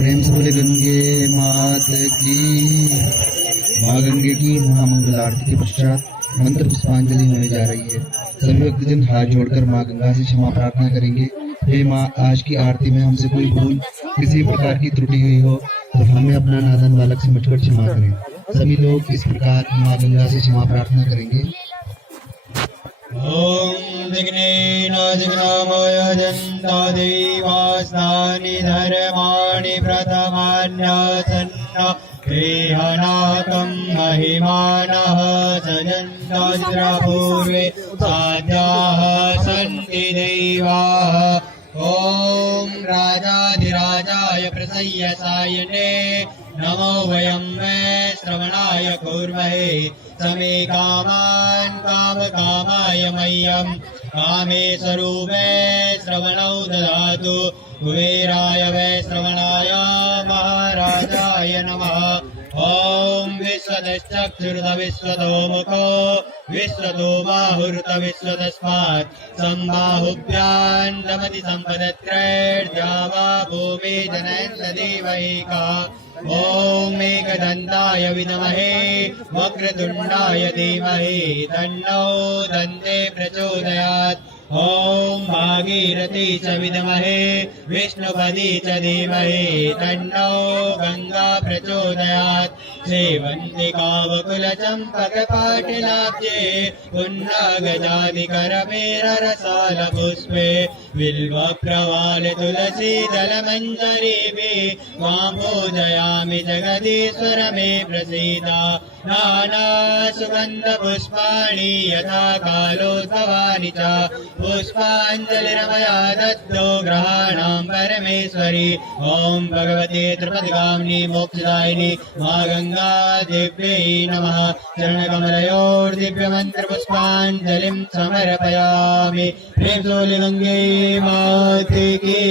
प्रेम से बोले गंगे मात की। माँ गंगे की महामंगल आरती के पश्चात मंत्र पुष्पांजलि होने जा रही है। सभी भक्तजन हाथ जोड़कर माँ गंगा से क्षमा प्रार्थना करेंगे। हे माँ, आज की आरती में हमसे कोई भूल, किसी प्रकार की त्रुटि हुई हो तो हमें अपना नादान बालक समझकर क्षमा करें। सभी लोग इस प्रकार माँ गंगा से क्षमा प्रार्थना करेंगे। ओम विघ्नेन जिघ्नमयजन्तो देवास्तानि धर्माणि प्रथमान्यसन्न गृह्णाकं महिमानः सजन्तस्रपूर्वे साध्याः सन्ति देवाः। ॐ राजाधिराजाय प्रसय्यसायने नमो वयं मे श्रवणाय कुर्महे। समे कामान् कामकामाय मह्यं कामेशरूपे श्रवणौ ददातु। कुबेराय वै श्रवणाय महाराजाय नमः। ॐ विश्वतश्चक्षुर्त विश्वतो मुखो विश्वतो बाहुर्त विश्वतस्मात् सम्बाहुभ्यां दमति सम्पदत्रैर्द्यावा भूमि जनयन्त देवैका। ॐ एकदन्ताय विद्महे वक्रतुण्डाय धीमहि तन्नो दन्ते प्रचोदयात्। ॐ भागीरथी च विद्महे विष्णुपदी च धीमहि तन्नो गंगा प्रचोदयात्। सेवन्तिकावकुलचम्पकपाटिलाब्जे पुन्नागजादिकरमेररसालपुष्पे बिल्वप्रवालतुलसीदलमञ्जरीभिः त्वां पूजयामि जगदीश्वर मे प्रसीद। नानासुगन्धपुष्पाणि यथा कालोद्भवानि च पुष्पाञ्जलिरमया दत्तो ग्रहाणां परमेश्वरी। ॐ भगवते त्रिपदगामिनी मोक्षदायिनी माँ गंगा दिव्यै नमः। चरणकमलयोर्दिव्यमन्त्रपुष्पाञ्जलिं समर्पयामि। प्रेम से गंगे मात की,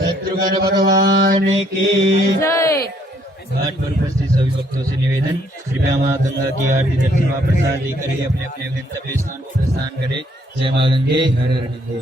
शत्रुघ्न भगवान की जय। घाट पर उपस्थित सभी भक्तों से निवेदन, कृपया माँ गंगा की आरती दर्शन व प्रसाद लेकर ही अपने अपने गंतव्य स्थान को प्रस्थान करें। जय माँ गंगे, हर हर गंगे।